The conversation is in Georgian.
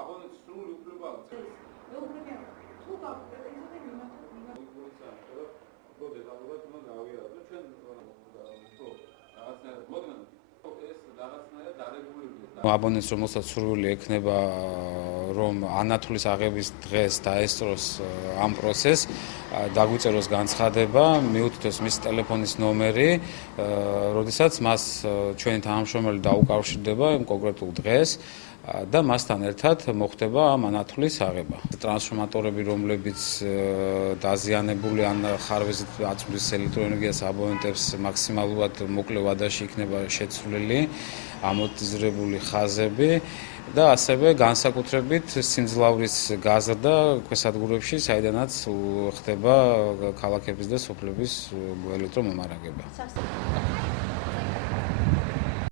აბონენტს სრული უფლება აქვს. აბონენტს რომელსაც სურვილი ექნება რომ ანათulis აღების დღეს დაესწროს ამ პროცესს დაგვიწეროს განცხადება მიუთითოს მის ტელეფონის ნომერი როდესაც მას ჩვენი თანამშრომელი დაუკავშირდება იმ კონკრეტულ დღეს და მასთან ერთად მოხდება ამ ანათulis აღება. ტრანსფორმატორები, რომლებიც დაზიანებული ან ხარვეზით აწვდის ელექტროენერგიას აბონენტებს მაქსიმალურად მოკლე ვადაში იქნება შეცვლილი, ამორტიზირებული ხაზები და ასევე განსაკუთრებით სიმძლავრის გაზრდა ქვესადგურებში, საიდანაც ხდება ქალაქების და სოფლების ელექტრომომარაგება.